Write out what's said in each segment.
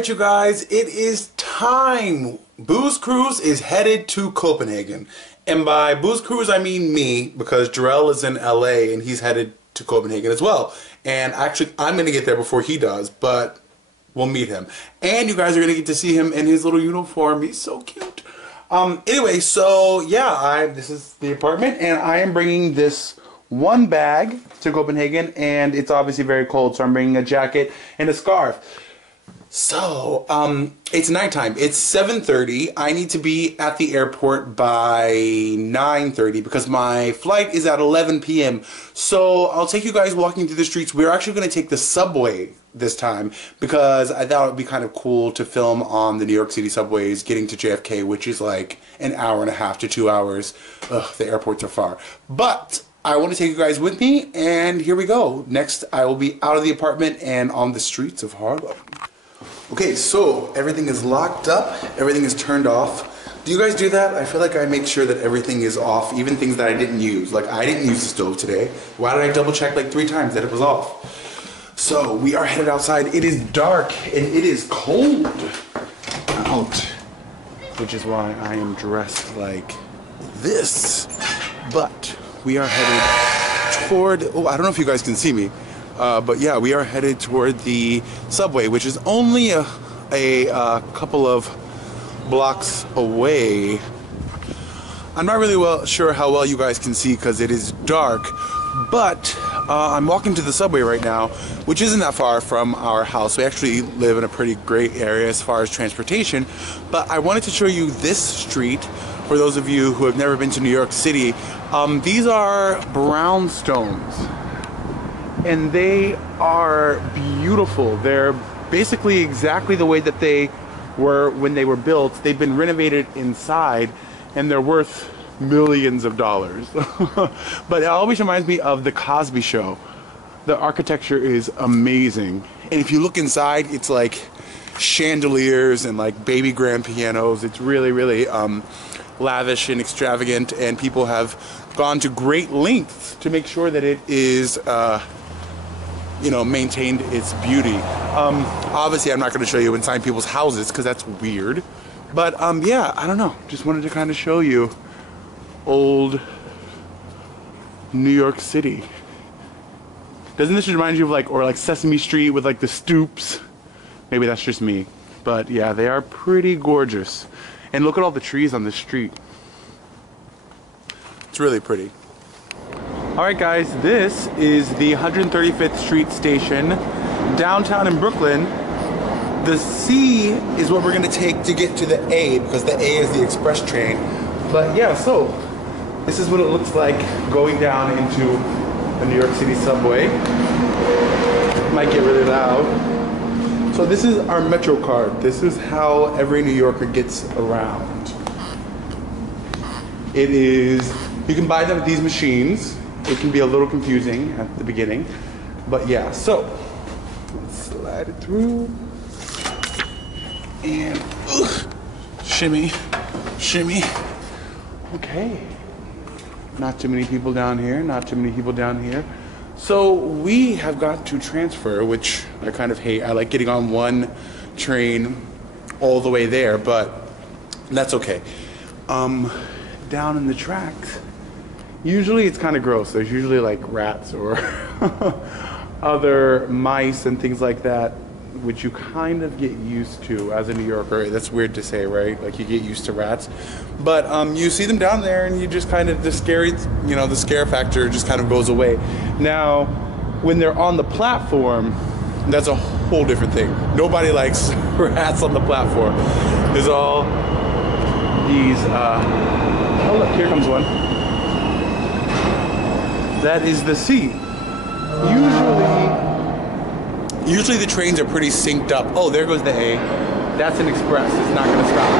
Alright you guys, it is time! BoosCruize is headed to Copenhagen. And by BoosCruize I mean me, because Jarrell is in LA and he's headed to Copenhagen as well. And actually I'm going to get there before he does, but we'll meet him. And you guys are going to get to see him in his little uniform. He's so cute. Anyway, so yeah, this is the apartment and I am bringing this one bag to Copenhagen, and it's obviously very cold, so I'm bringing a jacket and a scarf. So, it's nighttime. It's 7:30. I need to be at the airport by 9:30 because my flight is at 11 p.m. So, I'll take you guys walking through the streets. We're actually going to take the subway this time because I thought it would be kind of cool to film on the New York City subways getting to JFK, which is like an hour and a half to 2 hours. Ugh, the airports are far. But I want to take you guys with me, and here we go. Next, I will be out of the apartment and on the streets of Harlem. Okay, so everything is locked up, everything is turned off. Do you guys do that? I feel like I make sure that everything is off, even things that I didn't use. Like, I didn't use the stove today. Why did I double check like 3 times that it was off? So, we are headed outside. It is dark, and it is cold out. Which is why I am dressed like this. But we are headed toward, oh, I don't know if you guys can see me. But yeah, we are headed toward the subway, which is only a couple of blocks away. I'm not really sure how well you guys can see because it is dark, but I'm walking to the subway right now, which isn't that far from our house. We actually live in a pretty great area as far as transportation, but I wanted to show you this street for those of you who have never been to New York City. These are brownstones. And they are beautiful. They're basically exactly the way that they were when they were built. They've been renovated inside, and they're worth millions of dollars. But it always reminds me of the Cosby Show. The architecture is amazing. And if you look inside, it's like chandeliers and like baby grand pianos. It's really, really lavish and extravagant, and people have gone to great lengths to make sure that it is you know, maintained its beauty. Obviously, I'm not going to show you inside people's houses because that's weird. But yeah, I don't know. Just wanted to kind of show you old New York City. Doesn't this remind you of like Sesame Street with like the stoops? Maybe that's just me. But yeah, they are pretty gorgeous. And look at all the trees on the street. It's really pretty. Alright guys, this is the 135th Street station downtown in Brooklyn. The C is what we're going to take to get to the A because the A is the express train. But yeah, so this is what it looks like going down into the New York City subway. Might get really loud. So this is our Metro card. This is how every New Yorker gets around. It is, you can buy them at these machines. It can be a little confusing at the beginning, but yeah, so let's slide it through and shimmy, shimmy. Okay, not too many people down here, not too many people down here. So we have got to transfer, which I kind of hate. I like getting on one train all the way there, but that's okay. Down in the tracks, usually it's kind of gross. There's usually like rats or other mice and things like that, which you kind of get used to as a New Yorker. That's weird to say, right? Like you get used to rats. But you see them down there and you just kind of, the scare factor just kind of goes away. Now, when they're on the platform, that's a whole different thing. Nobody likes rats on the platform. There's all these, oh look, here comes one. That is the C. Usually the trains are pretty synced up. Oh, there goes the A. That's an express. It's not going to stop.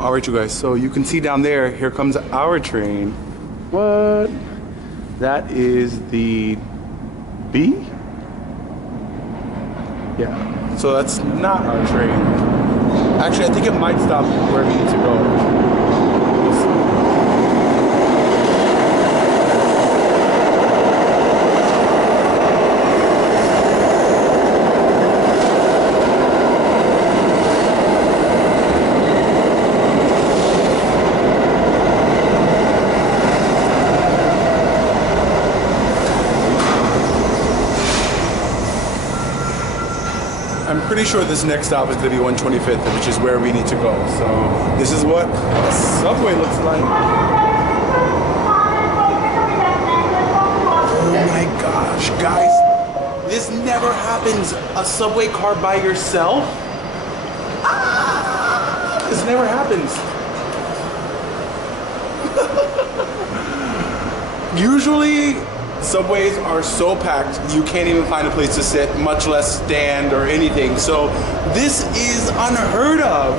All right, you guys. So you can see down there, here comes our train. What? That is the B? Yeah. So that's not our train. Actually, I think it might stop where we need to go. pretty sure this next stop is going to be 125th, which is where we need to go. So this is what a subway looks like. Oh my gosh, guys. This never happens. A subway car by yourself? Ah, this never happens. Usually, subways are so packed you can't even find a place to sit, much less stand or anything. So this is unheard of.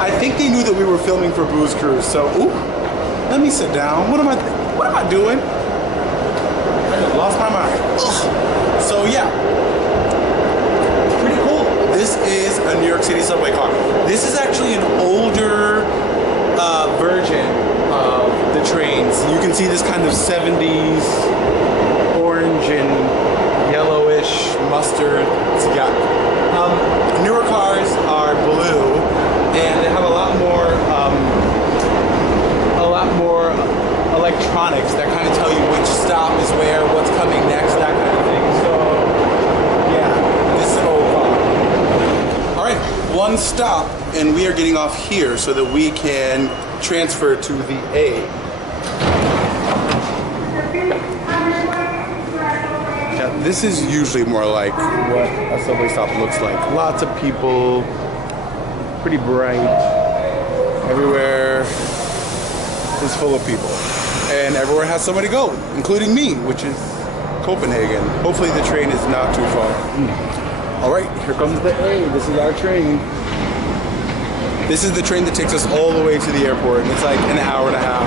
I think they knew that we were filming for BoosCruize. So, ooh, let me sit down. What am I doing? I just lost my mind. Ugh. So yeah, pretty cool. This is a New York City subway car. This is actually an older version of the trains. You can see this kind of 70s orange and yellowish mustard. So yeah, newer cars are blue, and they have a lot more electronics that kind of tell you which stop is where, what's coming next, that kind of thing. So yeah, this is an old car. All right, one stop, and we are getting off here so that we can transfer to the A. Yeah, this is usually more like what a subway stop looks like. Lots of people, pretty bright. Everywhere is full of people. And everywhere has somewhere to go, including me, which is Copenhagen. Hopefully the train is not too far. All right, here comes the A. This is our train. This is the train that takes us all the way to the airport, and it's like an hour and a half.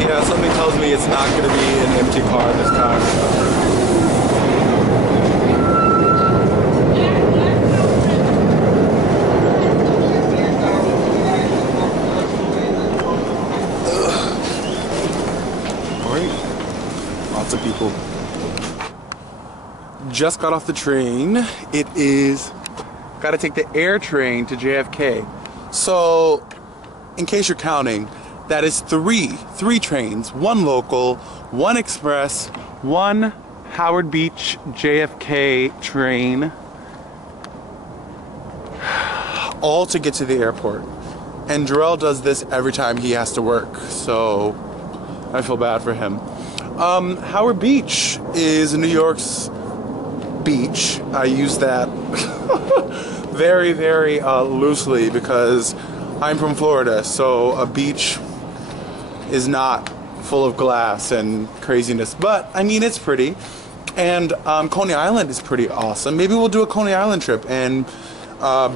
Yeah, something tells me it's not going to be an empty car this time. Lots of people. Just got off the train. It is, gotta take the air train to JFK. So, in case you're counting, that is three trains, one local, one express, one Howard Beach JFK train, all to get to the airport. And Jarrell does this every time he has to work, so I feel bad for him. Howard Beach is New York's beach. I use that very, very loosely because I'm from Florida, so a beach is not full of glass and craziness. But, I mean, it's pretty. And Coney Island is pretty awesome. Maybe we'll do a Coney Island trip and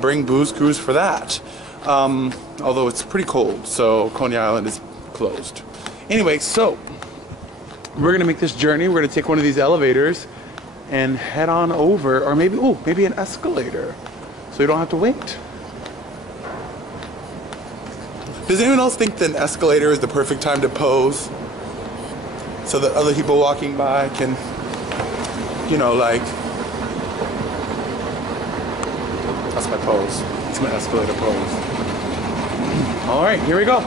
bring BoosCruize for that. Although it's pretty cold, so Coney Island is closed. Anyway, so we're gonna make this journey. We're gonna take one of these elevators and head on over, or maybe, oh, maybe an escalator, so you don't have to wait. Does anyone else think that an escalator is the perfect time to pose? So that other people walking by can, you know, like, that's my pose. It's my escalator pose. All right, here we go.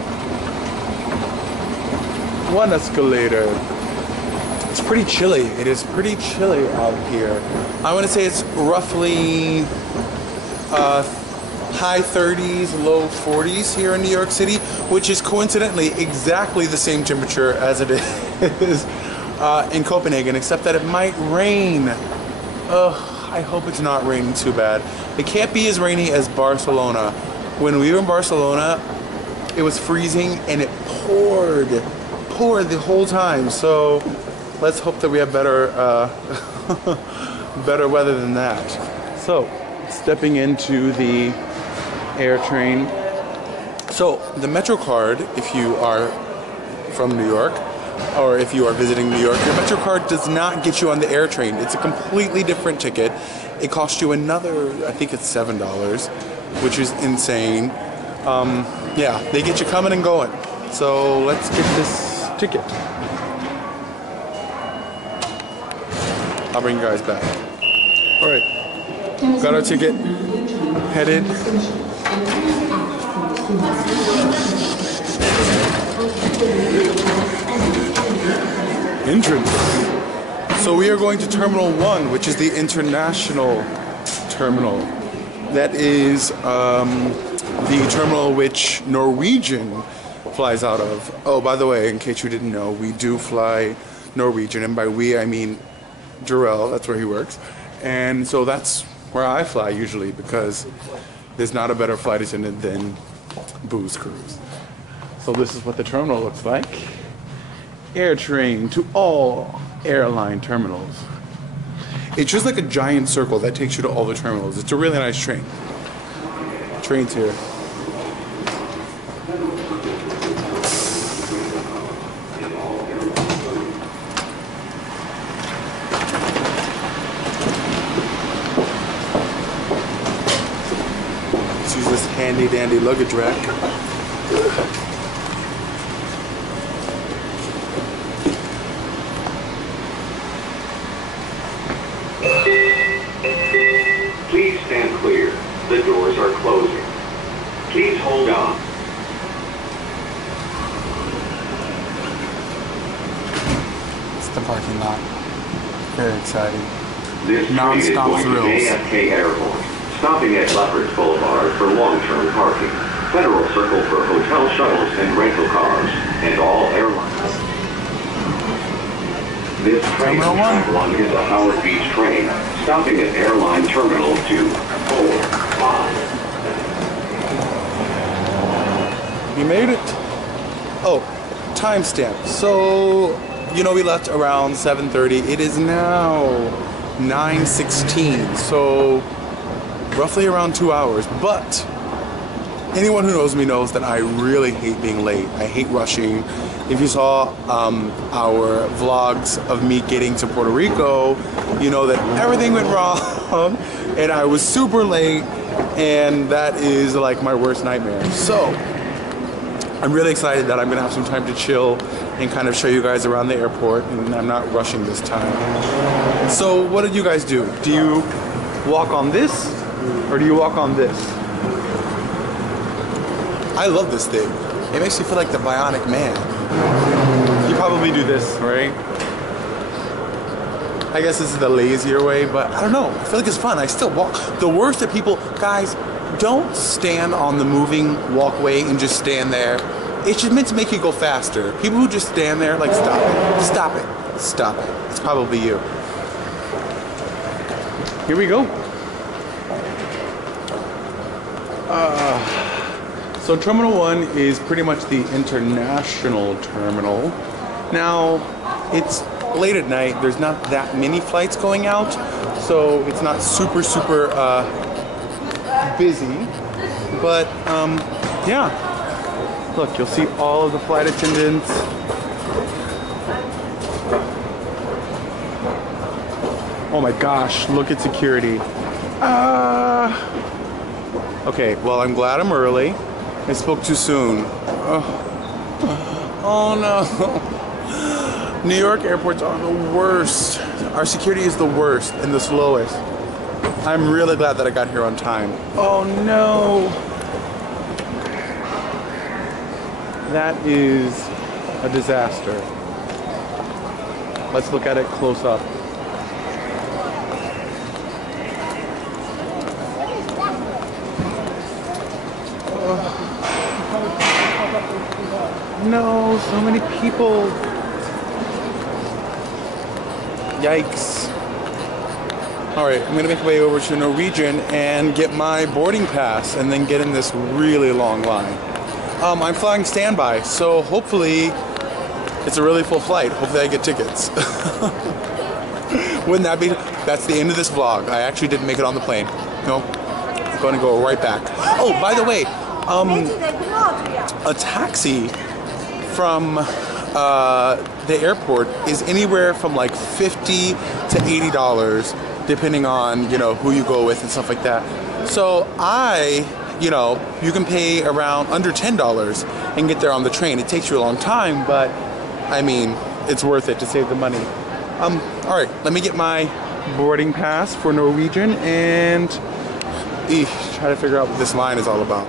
One escalator. It's pretty chilly. It is pretty chilly out here. I want to say it's roughly high 30s, low 40s here in New York City, which is coincidentally exactly the same temperature as it is in Copenhagen, except that it might rain. I hope it's not raining too bad. It can't be as rainy as Barcelona. When we were in Barcelona, it was freezing and it poured the whole time. So let's hope that we have better better weather than that. So stepping into the air train. So the Metro card, if you are from New York or if you are visiting New York, your Metro card does not get you on the air train. It's a completely different ticket. It costs you another, I think it's $7, which is insane. Yeah, they get you coming and going. So let's get this ticket. I'll bring you guys back. All right, got our ticket, headed. entrance. So we are going to Terminal 1, which is the international terminal. That is the terminal which Norwegian flies out of. Oh, by the way, in case you didn't know, we do fly Norwegian, and by we I mean Jarrell, that's where he works. And so that's where I fly usually, because there's not a better flight attendant than BoosCruize. So this is what the terminal looks like. Air train to all airline terminals. It's just like a giant circle that takes you to all the terminals. It's a really nice train. Train's here. Let's use this handy dandy luggage rack. Please stand clear. The doors are closing. Please hold on. It's the parking lot. Very exciting. This train is going to JFK Airport, stopping at Lefferts Boulevard for long-term parking, Federal Circle for hotel shuttles and rental cars, and all airlines. This train track 1 is a Howard Beach train, stopping at Airline Terminal 2, 4, 5. We made it. Oh, timestamp. So, you know, we left around 7:30. It is now 9:16. So, roughly around 2 hours. But anyone who knows me knows that I really hate being late. I hate rushing. If you saw our vlogs of me getting to Puerto Rico, you know that everything went wrong and I was super late, and that is like my worst nightmare. So I'm really excited that I'm gonna have some time to chill and kind of show you guys around the airport, and I'm not rushing this time. So what did you guys do? Do you walk on this or do you walk on this? I love this thing. It makes me feel like the Bionic Man. You probably do this, right? I guess this is the lazier way, but I don't know. I feel like it's fun. I still walk. The worst that people, guys, don't stand on the moving walkway and just stand there. It's just meant to make you go faster. People who just stand there, like, stop it, stop it, stop it. It's probably you. Here we go. So Terminal 1 is pretty much the international terminal. Now, it's late at night. There's not that many flights going out, so it's not super busy. But yeah, look, you'll see all of the flight attendants. Oh my gosh, look at security. Okay, well, I'm glad I'm early. I spoke too soon. Oh no. New York airports are the worst. Our security is the worst and the slowest. I'm really glad that I got here on time. Oh no. That is a disaster. Let's look at it close up. No, so many people. Yikes. Alright, I'm gonna make my way over to Norwegian and get my boarding pass and then get in this really long line. I'm flying standby, so hopefully it's a really full flight. Hopefully I get tickets. Wouldn't that be? That's the end of this vlog. I actually didn't make it on the plane. No, I'm gonna go right back. Oh, by the way, a taxi from the airport is anywhere from like $50 to $80, depending on, you know, who you go with and stuff like that. So you can pay around under $10 and get there on the train. It takes you a long time, but I mean, it's worth it to save the money. All right, let me get my boarding pass for Norwegian and try to figure out what this line is all about.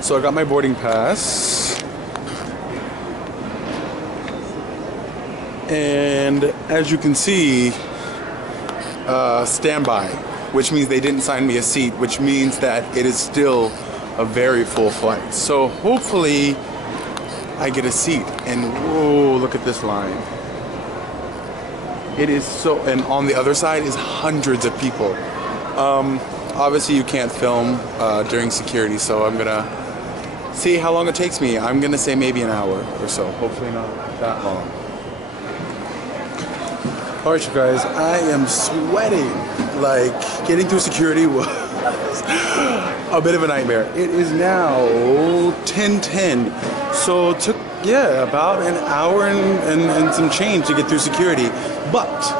So I got my boarding pass. And as you can see, standby, which means they didn't sign me a seat, which means that it is still a very full flight. So hopefully I get a seat. And whoa, look at this line. It is so, and on the other side is hundreds of people. Obviously you can't film during security, so I'm gonna see how long it takes me. I'm gonna say maybe an hour or so, hopefully not that long. Alright you guys, I am sweating. Like, getting through security was a bit of a nightmare. It is now 10:10, so it took, yeah, about an hour and some change to get through security, but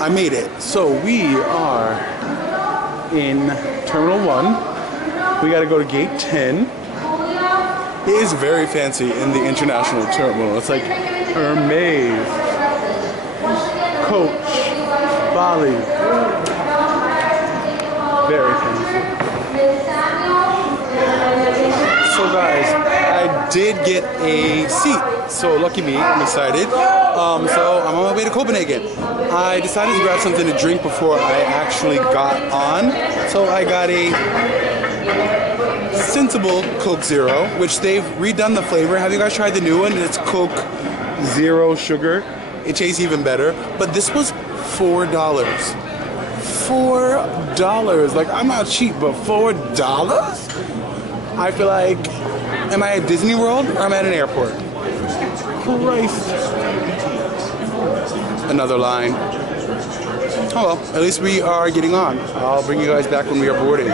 I made it. So we are in Terminal 1. We gotta go to Gate 10. It is very fancy in the international terminal. It's like Hermes, Coach, Bali. Very fancy. So guys, I did get a seat. So lucky me, I'm excited. So I'm on my way to Copenhagen. I decided to grab something to drink before I actually got on. So I got a sensible Coke Zero, which they've redone the flavor. Have you guys tried the new one? It's Coke Zero Sugar. It tastes even better. But this was $4. $4. Like, I'm not cheap, but $4? I feel like, am I at Disney World or am I at an airport? Christ. Another line. Oh well, at least we are getting on. I'll bring you guys back when we are boarding.